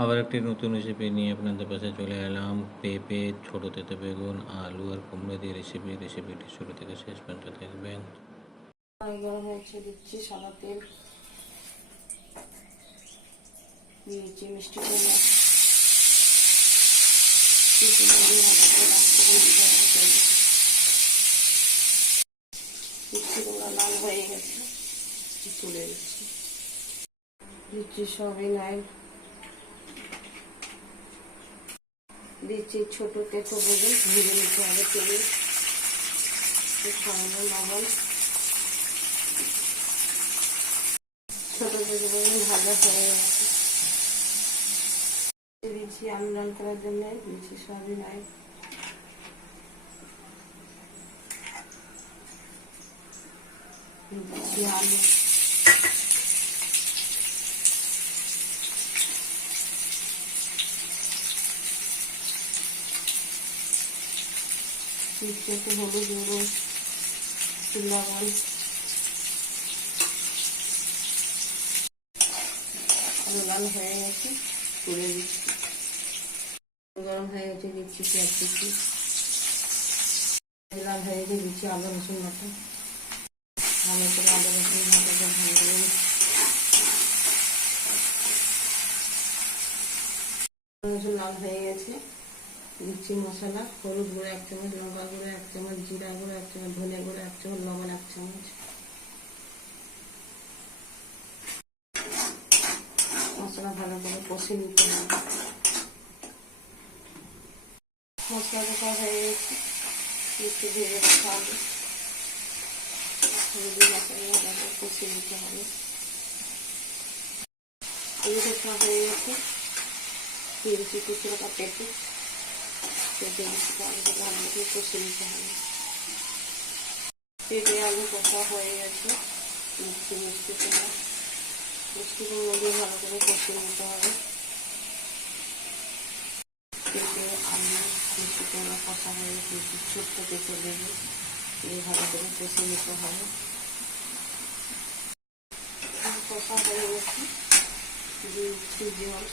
আবার একটি নতুন রেসিপি নিয়ে আপনাদের পাশে চলে এলাম। পেঁপে, ছোটো তেতো বেগুন, আলু আর কুমড়ো দিয়ে রেসিপি রেসিপিটি শুরু থেকে শেষ পর্যন্ত দেখবেন। গরম হয়েছে লাল হয়ে গেছে। তুলে দিচ্ছি দিচ্ছি সয়াবিন অয়েল দিচ্ছি ছোট তেতো বেগুন ভেজে নিতে হবে তেলে সামান্য লবণ। ছোট ছোট বেগুন ভাজা হয়ে গেছে। দিচ্ছি আলু লাল করার জন্য দিচ্ছি সয়াবিন অয়েল। দিচ্ছি আলু। দিচ্ছি একটু হলুদ গুঁড়ো একটু লবণ লাল হয়ে গেছে, তুলে দিচ্ছি। গরম হয়ে গেছে, দিচ্ছি পেঁয়াজ কুচি। লাল হয়ে গেছে, দিচ্ছি আদা রসুন বাটা। ভালো করে আদা রসুন বাটাটা ভালো রসুন লাল হয়ে গেছে। দিচ্ছি মশলা, হলুদ গুঁড়ো এক চামচ, লঙ্কা গুঁড়ো এক চামচ, জিরা গুঁড়ো এক চামচ ধনে গুঁড়ো এক চামচ, লবণ এক চামচ। মশলা ভালো করে কষে নিতে হবে। মশলা কষা হয়ে গেছে। একটু ভেজে রাখা হবে। হলুদ মশলা কষে নিতে হবে। এই কষা হয়ে গেছে। দিয়েছি কুচি রাখা পেঁপে কষে কষা হয়ে গেছে, মিষ্টি মিষ্টি দিয়ে ভালো করে কষিয়ে নিতে হবে। কষা হয়ে গেছে ছোট্ট পেঁপে দেবে, দিয়ে ভালো করে কষিয়ে নিতে হবে। কষা হয়ে গেছে জল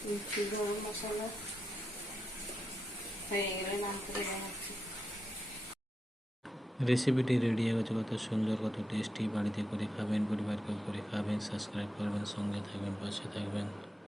দিচ্ছি গরম মশলা হয়ে গেলে নাম করে বানাচ্ছি রেসিপিটি রেডি হয়ে গেছে, কত সুন্দর, কত টেস্টি বাড়িতে করে খাবেন পরিবারকে করে খাবেন সাবস্ক্রাইব করবেন, সঙ্গে থাকবেন, পাশে থাকবেন।